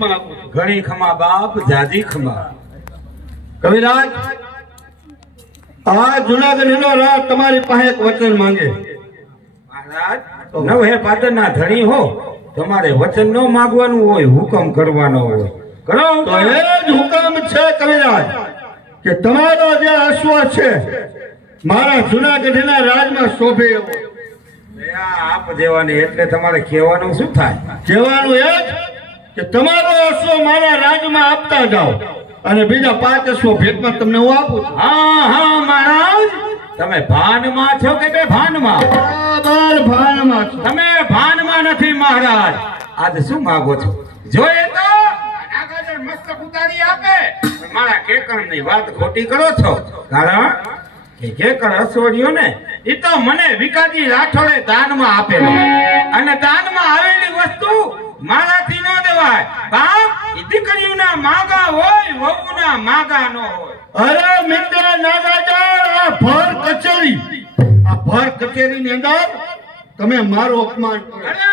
ભેટમાં આપું છું. ઘણી ખમા બાપ જાજી ખમા. કવિરાજ, આ જુનાગઢનો રાજ તમારી પાસે એક વચન માંગે. મહારાજ નવ હે પાટણના ધણી હો, તમારે વચન ન માંગવાનું હોય, હુકમ કરવાનો હોય. કરો તો એ જ હુકમ છે કવિરાજ કે તમારો જે અશ્વ છે મારા જુનાગઢના રાજમાં શોભે એવો. આપ દેવાની એટલે તમારે કહેવાનું શું થાય? કહેવાનું એ જ કે તમારો અશ્વ મારા રાજમાં આપતા જાઓ અને બીજા 5 અશ્વ ભેટમાં તમને હું આપું છું. હા હા મહારાજ, તમે ભાનમાં છો કે બે ભાનમાં? બરાબર ભાનમાં છો. તમે ભાનમાં નથી મહારાજ. આજે શું માંગો છો? જોઈએ તો નાગાજર મસ્તક ઉતારી આપે, પણ મારા કેકરની વાત ખોટી કરો છો. કારણ કે કેકર અસવડિયો ને એ તો મને વિકાજી રાઠોડે દાનમાં આપેલો, અને દાનમાં આવેલી વસ્તુ મારાથી ન દેવાય. બાપ, એ દીકરીઓના માગા હોય, વહુના માગા ન હોય. અરે મિત્ર નાગાજર, આ ભર કચેરીની અંદર તમે મારું અપમાન કરો. અરે